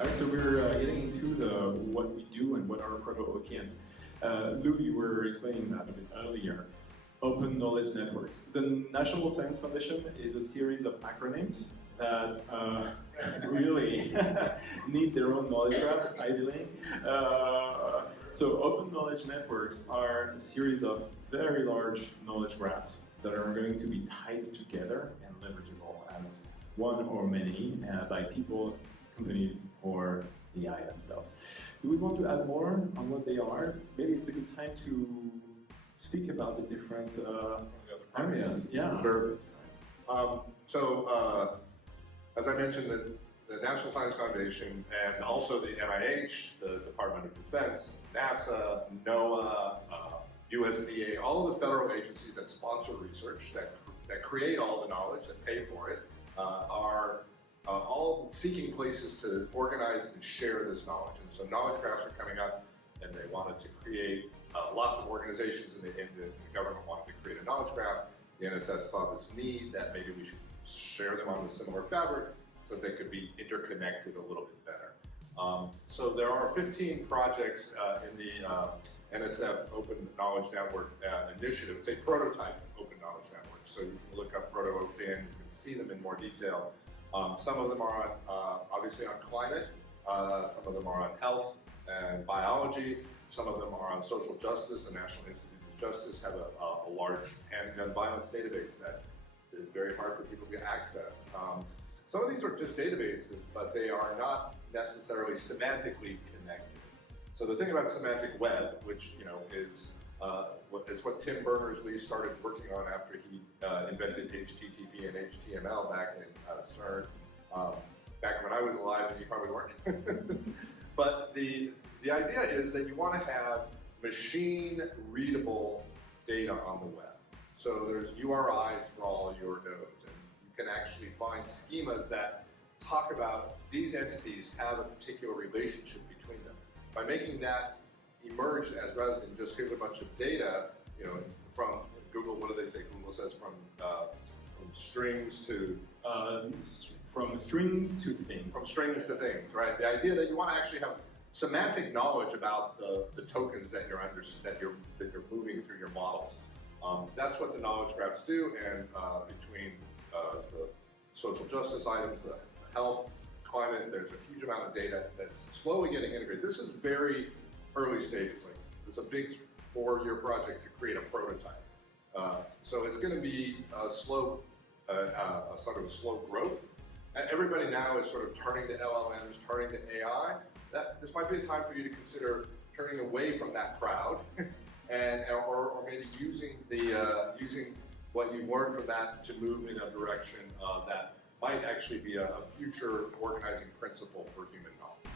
All right, so we're getting into what we do and what are proto-OKNs. Lew, you were explaining that a bit earlier. Open Knowledge Networks. The National Science Foundation is a series of acronyms that really need their own knowledge graph, ideally. So Open Knowledge Networks are a series of very large knowledge graphs that are going to be tied together and leverageable as one or many by people, companies, or AI themselves. Do we want to add more on what they are? Maybe it's a good time to speak about the different areas. Yeah. Sure. As I mentioned, the National Science Foundation and also the NIH, the Department of Defense, NASA, NOAA, USDA, all of the federal agencies that sponsor research, that create all the knowledge, that pay for it, are all seeking places to organize and share this knowledge. And so knowledge graphs are coming up, and they wanted to create lots of organizations, and the government wanted to create a knowledge graph. The NSF saw this need that maybe we should share them on a similar fabric so they could be interconnected a little bit better. So there are 15 projects in the NSF Open Knowledge Network initiative. It's a prototype Open Knowledge Network. So you can look up proto-OKN, you can see them in more detail. Some of them are on, obviously on climate, some of them are on health and biology, some of them are on social justice. The National Institute of Justice have a large handgun violence database that is very hard for people to access. Some of these are just databases, but they are not necessarily semantically connected. So the thing about semantic web, which is it's what Tim Berners-Lee started working on after he invented HTTP and HTML back in CERN, back when I was alive, and you probably weren't. But the idea is that you want to have machine-readable data on the web. So there's URIs for all your nodes, and you can actually find schemas that talk about these entities have a particular relationship between them. By making that emerge as rather than just here's a bunch of data, from Google, what do they say? Google says from strings to from strings to things. From strings to things, right? The idea that you want to actually have semantic knowledge about the tokens that you're moving through your models. That's what the knowledge graphs do, and between the social justice items, the health, climate, there's a huge amount of data that's slowly getting integrated. This is very early stages. Like, it's a big 4-year project to create a prototype. So it's going to be a slow, sort of a slow growth. And everybody now is sort of turning to LLMs, turning to AI. This might be a time for you to consider turning away from that crowd, or maybe using using what you've learned from that to move in a direction that might actually be a future organizing principle for human knowledge.